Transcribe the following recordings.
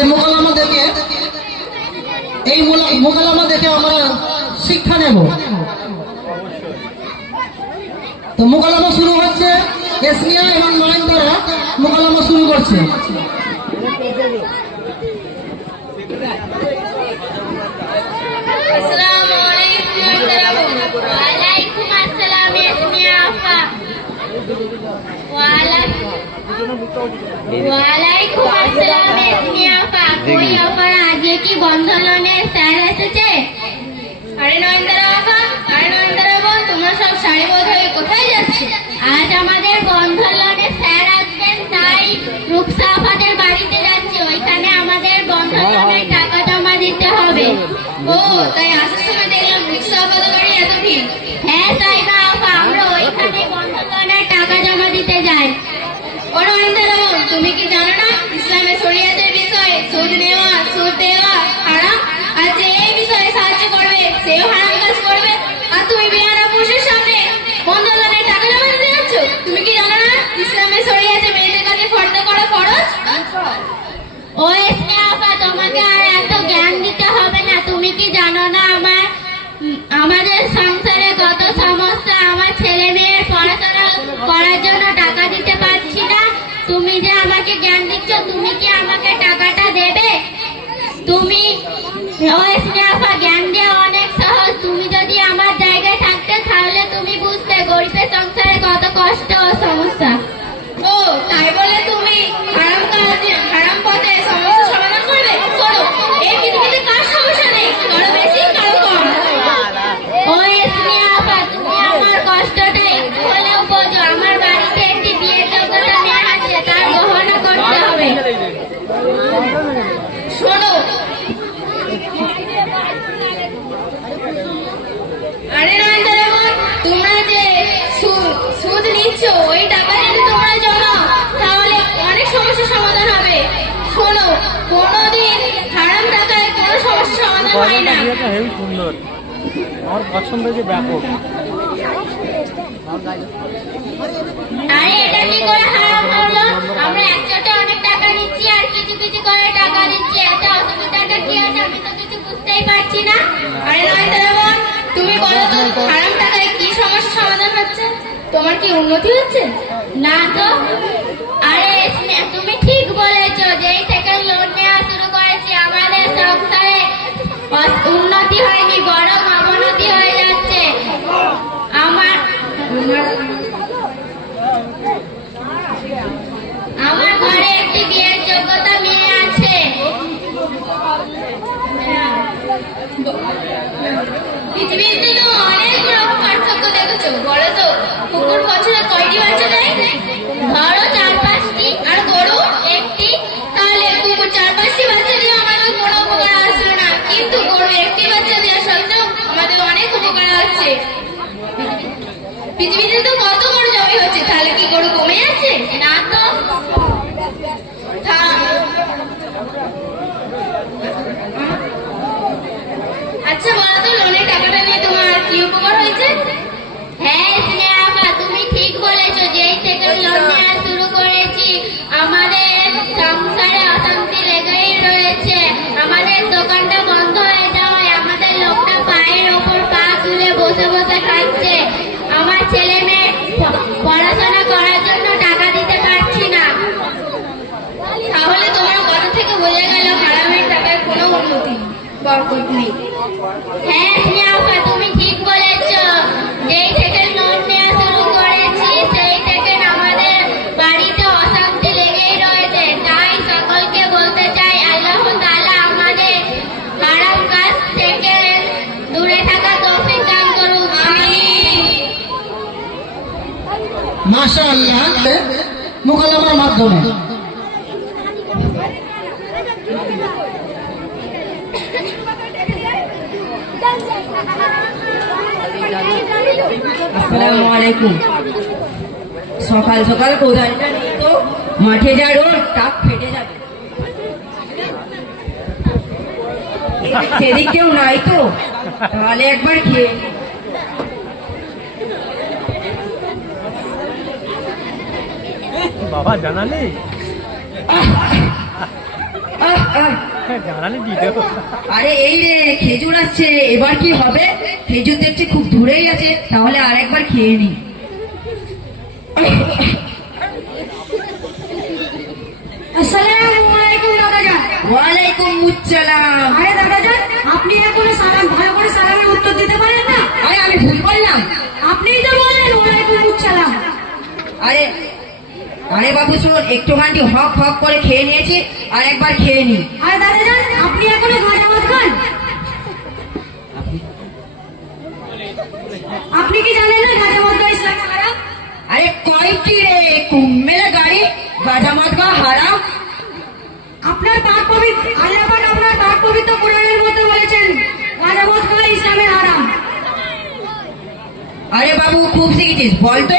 যে মোকালামা দেখে এই মোকালামা দেখে আমরা শিক্ষা নেব। তো মোকালামা শুরু হচ্ছে এসনিয়া এবং নয়ন দ্বারা মোকালামা শুরু করছে। আসসালামু আলাইকুম আসসালাম ইয়াসমিয়া আফা ওয়ালাইকুম আসসালাম ইয়াসমিয়া কই আফা আজকে কি বন্ধনের স্যার এসেছে? আরে নয়নতারা আফা আরে নয়নতারা বোন তোমরা সব সারিবদ্ধ হয়ে কোথায় যাচ্ছে? আজ আমাদের বন্ধনের স্যার আসবেন তাই রুকসা আফাদের বাড়িতে যাচ্ছে। ওইখানে আমাদের বন্ধনের টাকা জমা দিতে হবে। ও তাই আসার সময় দেখলাম রিক্সা আপাদের বাড়ি এত ভিড়। হ্যাঁ সাইবা তুমি কি আমাকে টাকাটা দেবে তুমি ও বিয়েটা সুন্দর। আমার পছন্দ ব্যাপক। আরে এটা কি করে হারাম হলো? আমরা একসাথে অনেক টাকা নিচ্ছি আর কিছু কিছু করে টাকা দিচ্ছি। এতে অসুবিধাটা কি আছে? আমি তো কিছু বুঝতেই পারছি না। আরে তুমি বলো তো হারাম টাকায় কি সমস্যার সমাধান হচ্ছে? তোমার কি উন্নতি হচ্ছে? না তো? আরে তুমি ঠিক বলেছ যেই থেকে লোন নেওয়া শুরু করেছি আমাদের সংসারে অস- উন্নতি হয়নি বরং অবনতি হয়ে যাচ্ছে আমার আমার ঘরে একটি বিয়ের যোগ্যতা মেয়ে আছে পৃথিবীতে তো অনেক রকম পার্থক্য দেখেছ বলো তো কুকুর বছরে কয়টি বাচ্চা দেয় ধরো চার পাঁচটি আর গরু একটি তাহলে কুকুর চার পাঁচটি বাচ্চা দিয়ে আমাদের কোনো উপকার আসলো না কিন্তু গরু একটি বাচ্চা দেওয়া সত্ত্বেও আমাদের অনেক উপকার আছে বরকত নেই। হ্যাঁ স্নেহা তুমি ঠিক বলেছ। যেই থেকে লোন নেওয়া শুরু করেছি সেই থেকে আমাদের বাড়িতে অশান্তি লেগেই রয়েছে। তাই সকলকে বলতে চাই আল্লাহ তাআলা আমাদের হারাম কাজ থেকে দূরে থাকা তৌফিক দান করুন। আমিন। মাশা আল্লাহ মোকালামার মাধ্যমে। আসসালামু আলাইকুম সকাল সকাল কোদালটা নিয়ে তো মাঠে যা রোদ টাক ফেটে যাবে। সেদিক কেউ নাই তো তাহলে একবার খেয়ে বাবা জানালি? আহ আহ। জানালি দিতেও আরে এই রে খেজুর আসছে এবার কি হবে? খেজুর দেখছি খুব দূরেই আছে তাহলে আরেকবার খেয়ে নি। আসসালামু ওয়ালাইকুম আসসালাম। আরে দাদাজান আপনি এখনও সালাম ভালো করে সালামের উত্তর দিতে পারেন না? আরে আমি ভুল বললাম। আপনিই তো বললেন ওয়ালাইকুম আসসালাম। আরে আরে বাবু শোন একটুখানি হক হক করে খেয়ে নিয়েছি আর একবার খেয়ে নি আরে দাদাজান আপনি এখনও গাঁজা মদ খান আপনি কি জানেন না গাঁজা মদ খাওয়া ইসলামে হারাম আরে কয়টি রে কুম্মেলা গাড়ি গাজা মদ খাওয়া হারাম আপনার পাক পবিত্র আল্লাহ পাক আপনার পাক পবিত্র কোরআনের মধ্যে বলেছেন গাঁজা মদ খাওয়া ইসলামে হারাম। আরে বাবু খুব শিখেছিস বলতো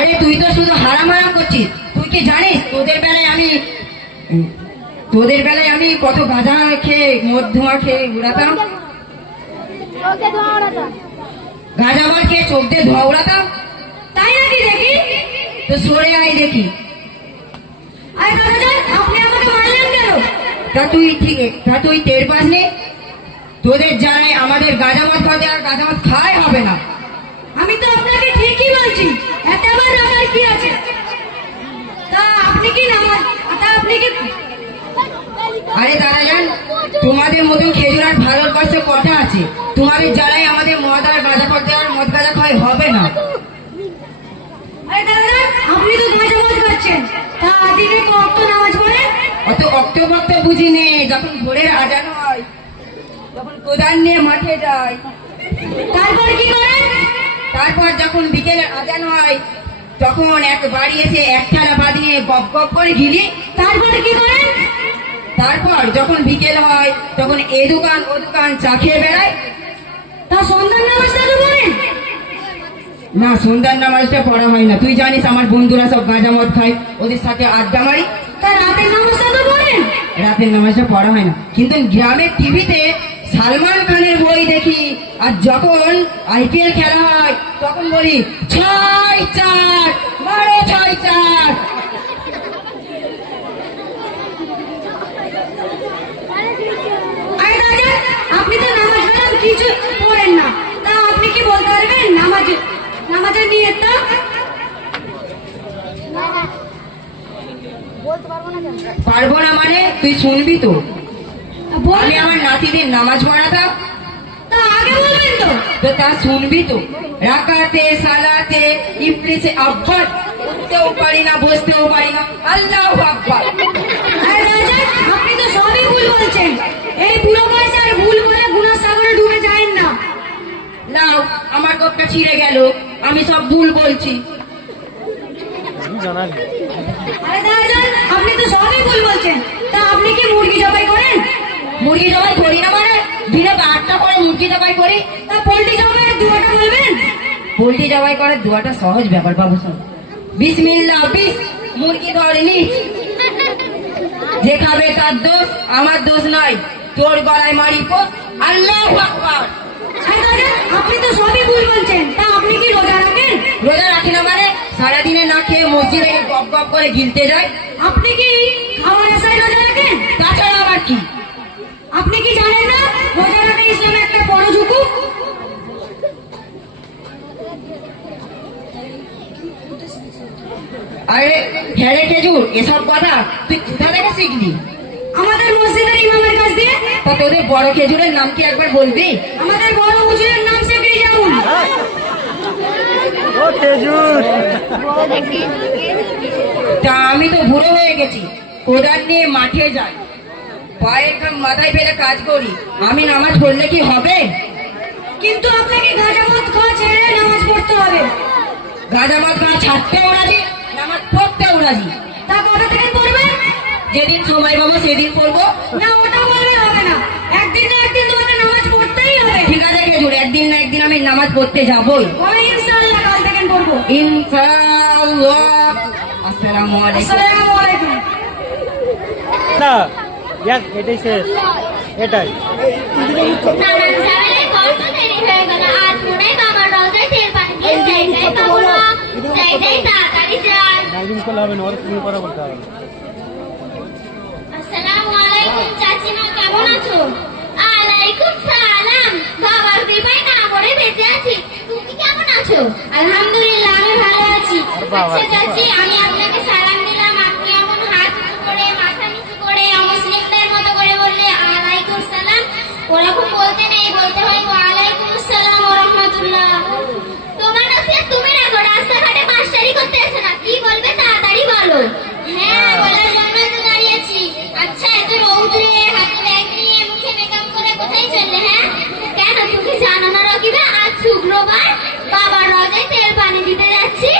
আরে তুই তো শুধু হারাম হারাম করছিস। তুই কি জানিস? তোদের বেলায় আমি, তোদের বেলায় আমি কত গাঁজা খেয়ে, মদ ধোঁয়া খেয়ে উড়াতাম? গাঁজা মাল খেয়ে চোখ দিয়ে ধোঁয়া উড়াতাম? তাই নাকি দেখি? তো সরে আয় দেখি। তা তুই ঠিক, তা তুই টের পাস নি তোদের জানায় আমাদের গাঁজা মদ খাওয়াতে আর গাঁজা মদ খাওয়াই হবে না আমি তো আপনাকে ঠিকই বলছি? এত আবার আমার কি আছে? তা আপনি কি নামাজ তা আপনি কি আরে দাদা জান তোমাদের মতন খেজুর আর ভালোর কথা আছে। তোমাদের জ্বালায় আমাদের মদ আর গাঁজা করতে আর মদ গাঁজা খাওয়াই হবে না। আরে দাদা আপনি তো গাঁজা মদ খাচ্ছেন। তা দিনে কত নামাজ পড়েন অত অক্টোবক্ত বুঝি নে যখন ভোরের আজান হয় তখন কোদাল নিয়ে মাঠে যায়। তারপর কি করেন? তারপর যখন বিকেলে আজান হয়, তখন এক বাড়ি এসে এক খেলা বাঁধিয়ে গপ গপ করে গিলি। তারপরে কি করেন তারপর যখন বিকেল হয়, তখন এ দোকান, ও দোকান চা খেয়ে বেড়ায়। তা সন্ধ্যার নামাজটা তো পড়েন না, সন্ধ্যার নামাজটা পড়া হয় না। তুই জানিস আমার বন্ধুরা সব গাঁজা মদ খায়, ওদের সাথে আড্ডা মারি। তা রাতের নামাজটা তো পড়েন রাতের নামাজটা পড়া হয় না। কিন্তু গ্রামের টিভিতে সালমান খানের বই দেখি আর যখন আইপিএল খেলা হয় তখন বলি ছয় চার বারো ছয় চার। আপনি তো নামাজ কালাম কিছু পড়েন না। তা আপনি কি বলতে পারবেন? নামাজ নামাজের নিয়তটা পারব না মানে তুই শুনবি তো। আমি আমার নাতিদের নামাজ পড়াতাম। তা আগে বলবেন তো। তো তা শুনবি তো। রাকাতে সালাতে ইবলিসে আব্বাস উঠতেও পারি না বসতেও পারি না। আল্লাহ আব্বাস আরে আপনি তো সবই ভুল বলছেন। এই বুড়ো বয়সে আর ভুল করে গুনার সাগরে ডুবে যায় না। নাও আমার কোপটা ছিঁড়ে গেল। আমি সব ভুল বলছি। আরে দাদা আপনি তো সবই ভুল বলছেন। তা আপনি কি মুরগি জবাই করেন? মুরগি জবাই করি না মানে? দিনে আটটা করে মুরগি জবাই করি। তা পোল্ট্রি জবাই দুয়াটা বলবেন? পোল্ট্রি জবাই করার দুয়াটা সহজ ব্যাপার বাবু শোন। বিসমিল্লা বিস মুরগি ধরেনি। যে খাবে তার দোষ আমার দোষ নয়। তোর গলায় মারি পোষ। আল্লাহ আকবার। আরে আপনি তো সবই ভুল বলছেন। তা আপনি কি রোজা রাখেন? রোজা রাখি না মানে সারাদিনে না খেয়ে মসজিদে গপ গপ করে গিলতে যায় আপনি কি খাওয়ার আশায় রোজা রাখেন? তাছাড়া আবার কি? আপনি কি জানেন না? রোজা রাখা ইসলামে একটা বড় ঝুঁকু? আরে হ্যারে খেজুর এসব কথা তুই কোথা থেকে শিখলি? আমাদের মসজিদের ইমামের কাছ দিয়ে? তা তোদের বড় খেজুরের নাম কি একবার বলবি? আমাদের বড় হুজুরের নাম শেখ রিজাউল। ও তা আমি তো বুড়ো হয়ে গেছি। কোদাল নিয়ে মাঠে যাই। পায়ের ঘাম মাথায় ফেলে কাজ করি। আমি নামাজ পড়লে কি হবে? কিন্তু আপনাকে গাঁজা মদ খাওয়া ছেড়ে নামাজ পড়তে হবে। গাঁজা মদ খাওয়া ছাড়তেও রাজি নামাজ পড়তেও রাজি। তা কবে থেকে পড়বেন যেদিন সময় পাবো সেদিন পড়ব। না ওটা বললে হবে না। একদিন না একদিন তোমাকে নামাজ পড়তেই হবে। ঠিক আছে খেজুর একদিন না একদিন আমি নামাজ পড়তে যাবই। আমি ইনশাআল্লাহ কাল থেকে পড়ব। ইনশাআল্লাহ। আসসালামু আলাইকুম। আসসালামু আলাইকুম। না ইয়াক এটাই শেষ এটাই করলে হবে না ওর বলতে হবে। আসসালামু আলাইকুম চাচিমা কেমন আছো? আলাইকুম সালাম। বাবার কৃপায় না বেঁচে আছি। তুমি কেমন আছো? আলহামদুলিল্লাহ আমি ভালো আছি। আচ্ছা চাচি আমি শুক্রবার বাবার রোজায় তেল পানি দিতে যাচ্ছি।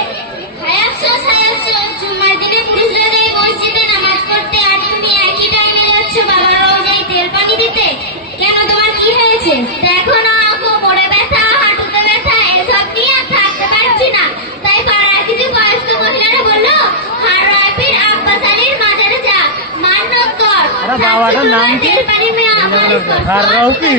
হায় আফসোস হায় আফসোস। জুম্মার দিনে পুরুষরা যায় মসজিদে নামাজ পড়তে আর তুমি একই টাইমে যাচ্ছ বাবার রোজায় তেল পানি দিতে। কেন তোমার কি হয়েছে? দেখো না কোমরে ব্যথা হাঁটুতে ব্যথা এসব নিয়ে আর থাকতে পারছি না। তাই পাড়ার কিছু বয়স্ক মহিলারা বলল হার রায়পীর আব্বাস আলীর মাজারে যা কর বাবাটার নাম কি? হার রায়পীর?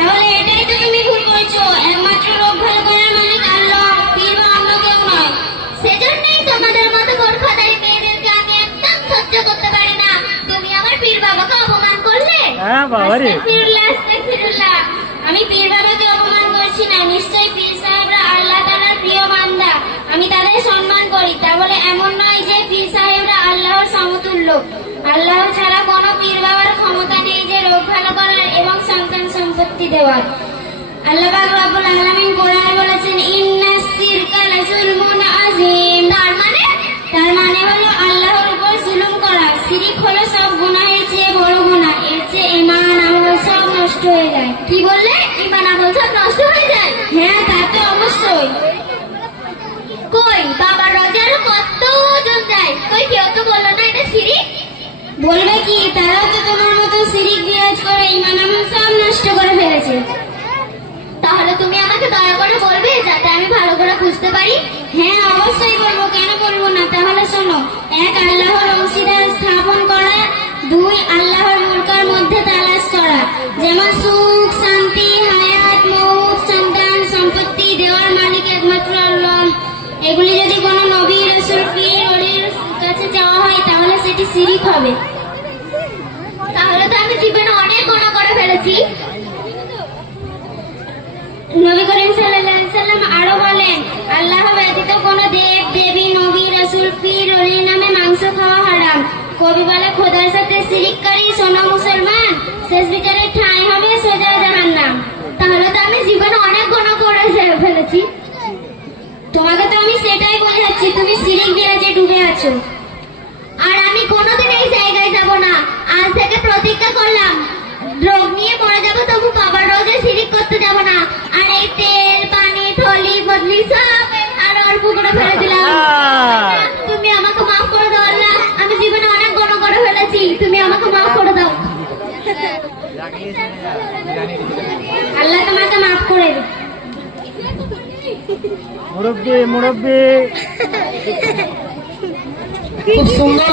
তাহলে এটাই তো তুমি ভুল বলছো। একমাত্র রোগ ভালো করার মালিক আল্লাহ পীর বা অন্য কেউ নয়। সেজন্যই তোমাদের মতো মূর্খদারি মেয়েদেরকে আমি একদম সহ্য করতে পারি না। তুমি আমার পীর বাবাকে অপমান করলে? হ্যাঁ, আস্তাগফিরুল্লাহ। আমি পীর বাবাকে অপমান করছি না নিশ্চয়ই পীর সাহেবরা আল্লাহ তাআলার প্রিয় বান্দা। আমি তাদের সম্মান করি তা বলে এমন নয় যে পীর সাহেবরা আল্লাহর সমতুল্য। আল্লাহ ছাড়া কোনো পীর বাবার দেওয়ার। আল্লাহ রব্বুল আলামিন কোরআনে বলেছেন ইন্নাস সিরকা বলবে কি, তারাও তো তোমার মতো শিরিক বিরাজ করে ঈমান আমল সব নষ্ট করে ফেলেছে। তাহলে তুমি আমাকে দয়া করে বলবে যাতে আমি ভালো করে বুঝতে পারি? হ্যাঁ অবশ্যই বলব। কেন বলব না? তাহলে শোনো, এক আল্লাহর অংশীদার স্থাপন করা, দুই আল্লাহর মুলকার মধ্যে তালাশ করা। যেমন সুখ, শান্তি, হায়াত, মৌত, সন্তান, সম্পত্তি দেওয়ার মালিক একমাত্র আল্লাহ। এগুলি যদি কোনো নবী, রসুল, পীর কাছে যাওয়া হয়, তাহলে সেটি শিরিক হবে তাহলে তো আমি জীবনে অনেক গুণা নবী করিম সাল্লাম আরও বলেন, আল্লাহ ব্যতীত কোনো দেব, দেবী, নবী, রাসূল, পীর নামে মাংস খাওয়া হারাম। কবি বলে, খোদার সাথে শিরিককারী সোনা মুসলমান, শেষ বিচারে ঠাঁই হবে সোজা জাহান্নাম। তাহলে তো আমি জীবনে অনেক গুনাহ করে ফেলেছি। তোমাকে তো আমি সেটাই বোঝাচ্ছি, তুমি শিরিক বিরাজে ডুবে আছো। আর আমি কোনোদিন এই জায়গায় যাব না। আজ থেকে প্রতিজ্ঞা করলাম রোগ নিয়ে মরে যাব তবু বাবার রোগে শিরিক করতে যাব না। আর এই তেল পানি থলি বদলি সব আর অল্প করে ফেলে দিলাম। তুমি আমাকে মাফ করে দাও আল্লাহ। আমি জীবনে অনেক গণ করে ফেলেছি। তুমি আমাকে মাফ করে দাও। আল্লাহ তোমাকে মাফ করে মুরব্বী মুরব্বী। খুব সুন্দর।